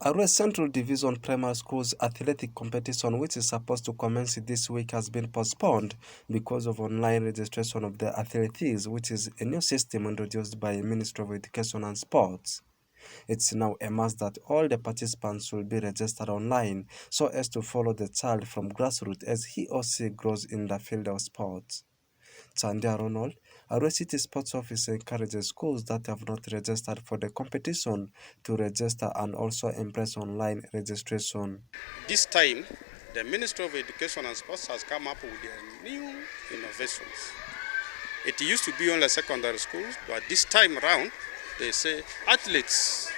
Arua Central Division Primary School's athletic competition, which is supposed to commence this week, has been postponed because of online registration of the athletes, which is a new system introduced by the Ministry of Education and Sports. It's now a must that all the participants should be registered online so as to follow the child from grassroots as he or she grows in the field of sports. Chandia Ronald, Arua City Sports Office encourages schools that have not registered for the competition to register and also embrace online registration. This time, the Ministry of Education and Sports has come up with their new innovations. It used to be only secondary schools, but this time around, they say athletes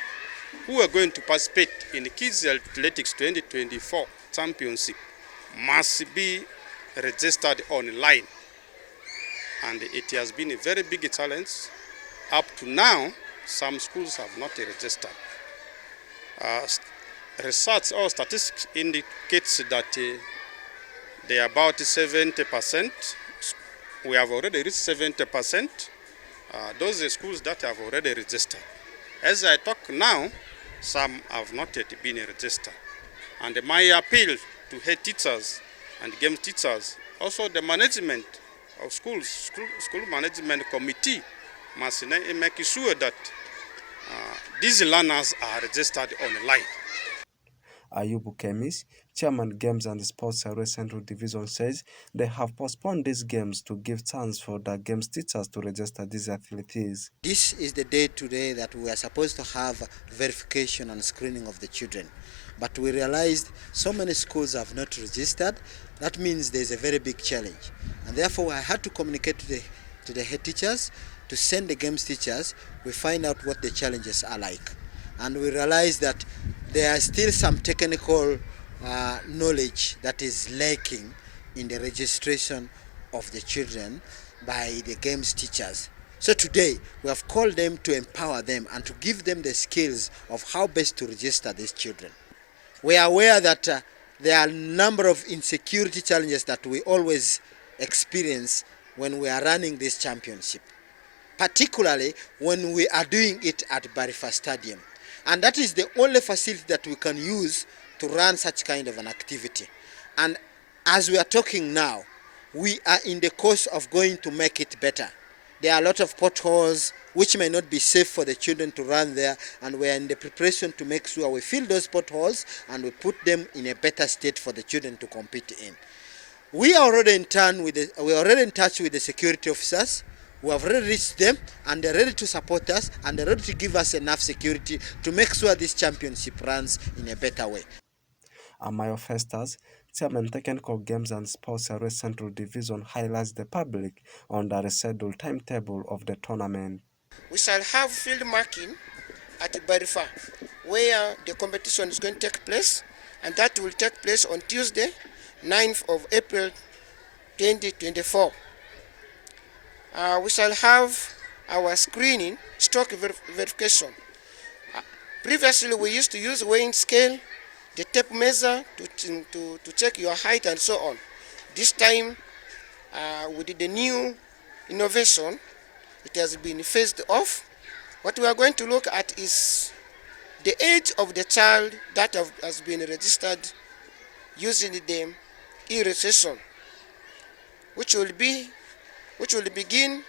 who are going to participate in the Kids Athletics 2024 Championship must be registered online. And it has been a very big challenge. Up to now, some schools have not registered. Research or statistics indicates that they are about 70%. We have already reached 70%. Those are schools that have already registered. As I talk now, some have not yet been registered. And my appeal to head teachers and game teachers, also the management of schools, school management committee must make sure that these learners are registered online. Ayubu Kemis, Chairman Games and Sports Arua Central Division, says they have postponed these games to give chance for the games teachers to register these athletes. This is the day today that we are supposed to have verification and screening of the children. But we realized so many schools have not registered. That means there's a very big challenge. And therefore I had to communicate to the head teachers, to send the games teachers, we find out what the challenges are like. And we realized that there are still some technical knowledge that is lacking in the registration of the children by the games teachers. So today we have called them to empower them and to give them the skills of how best to register these children. We are aware that there are a number of insecurity challenges that we always experience when we are running this championship, particularly when we are doing it at Barifa Stadium. And that is the only facility that we can use to run such kind of an activity. And as we are talking now, we are in the course of going to make it better. There are a lot of potholes which may not be safe for the children to run there, and we are in the preparation to make sure we fill those potholes and we put them in a better state for the children to compete in. We are already in touch with the security officers. We have already reached them and they're ready to support us and they're ready to give us enough security to make sure this championship runs in a better way. Amayo Festas, Chairman Technical Games and Sports Arua Central Division, highlights the public on the rescheduled timetable of the tournament. We shall have field marking at Barifa, where the competition is going to take place, and that will take place on Tuesday, 9th of April 2024. We shall have our screening, stock verification. Previously, we used to use weighing scale, the tape measure to check your height and so on. This time, we did a new innovation. It has been phased off. What we are going to look at is the age of the child that has been registered using the e-registration, which will begin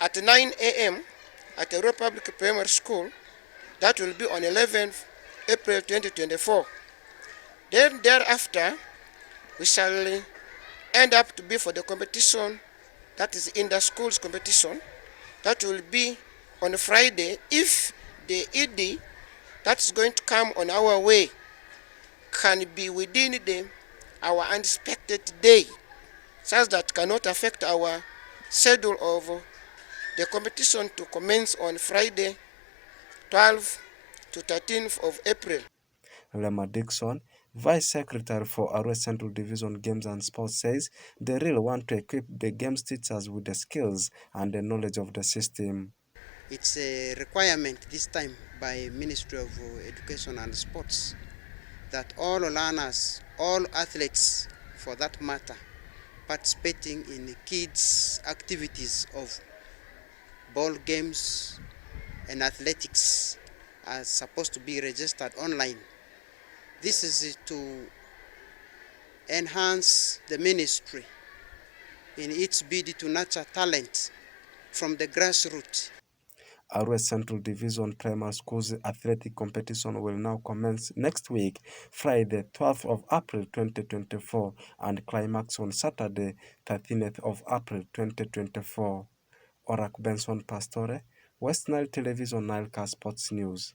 at 9 a.m. at the Arua Public Primary School. That will be on 11th April 2024. Then thereafter, we shall end up to be for the competition that is in the school's competition. That will be on Friday if the ED that is going to come on our way can be within our unexpected day, such that cannot affect our schedule of the competition to commence on Friday, 12th to 13th of April. Rema Dixon, Vice Secretary for Arua Central Division Games and Sports, says they really want to equip the games teachers with the skills and the knowledge of the system. It's a requirement this time by Ministry of Education and Sports that all learners, all athletes for that matter, participating in kids' activities of ball games and athletics are supposed to be registered online. This is to enhance the ministry in its bid to nurture talent from the grassroots. Arua Central Division Primary School's athletic competition will now commence next week, Friday, 12th of April 2024, and climax on Saturday, 13th of April 2024. Orak Benson Pastore, West Nile Television Nilecast Sports News.